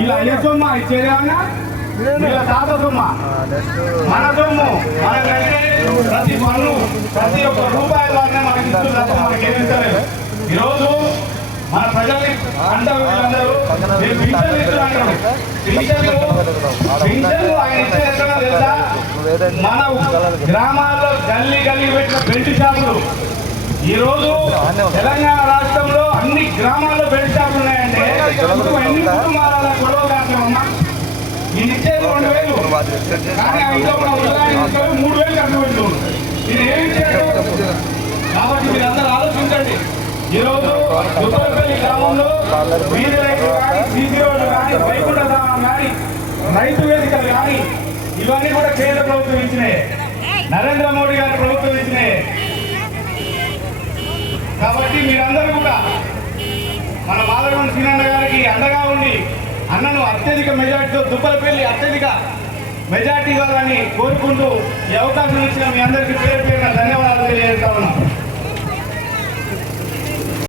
ఇలా ఏ సొమ్మ ఇచ్చేదేమన్నా వీళ్ళ తాత సొమ్మ మన సొమ్ము మనకంటే ప్రతి పన్ను ప్రతి ఒక్క రూపాయి వారిని మనకి ఇస్తున్నారు మనకి ఏమి ఇస్తలేదు ఈరోజు మన ప్రజల్ని అంటారు వీళ్ళందరూ పింఛన్లు ఇస్తున్నారు పింఛన్లు ఆయన ఇచ్చేది ఎక్కడ తెలుసా మన గ్రామాల్లో గల్లీ గల్లీ పెట్టిన బెల్ట్ షాపులు ఈరోజు తెలంగాణ రాష్ట్రంలో అన్ని గ్రామాల్లో బెల్ట్ షాపులు ఉన్నాయంటే ఎన్ని కుటుంబాల గొడవ కారణమమ్మా ఇది ఇచ్చేది 2000 కానీ ఆ ఇంట్లో మన ఉద్యోగానికి 3000 ఖర్చు పెట్టు ఇది ఏమి చేయడం కాబట్టి మీరందరూ ఆలోచించండి ఈరోజు దుబ్బలపల్లి గ్రామంలో వీధి లైట్లు కానీ సీసీ రోడ్లు కానీ వైకుంఠ ధామం కానీ రైతు వేదికలు కానీ ఇవన్నీ కూడా కేంద్ర ప్రభుత్వం ఇచ్చినాయి నరేంద్ర మోడీ గారి ప్రభుత్వం ఇచ్చినాయి కాబట్టి మీరందరూ కూడా మన మాధవన్ సీనన్న గారికి అండగా ఉండి అన్నను అత్యధిక మెజార్టీతో దుబ్బలపల్లి అత్యధిక మెజార్టీ ఇవ్వాలని కోరుకుంటూ ఈ అవకాశం ఇచ్చిన మీ అందరికీ పేరు పేరున ధన్యవాదాలు తెలియజేస్తున్నాను.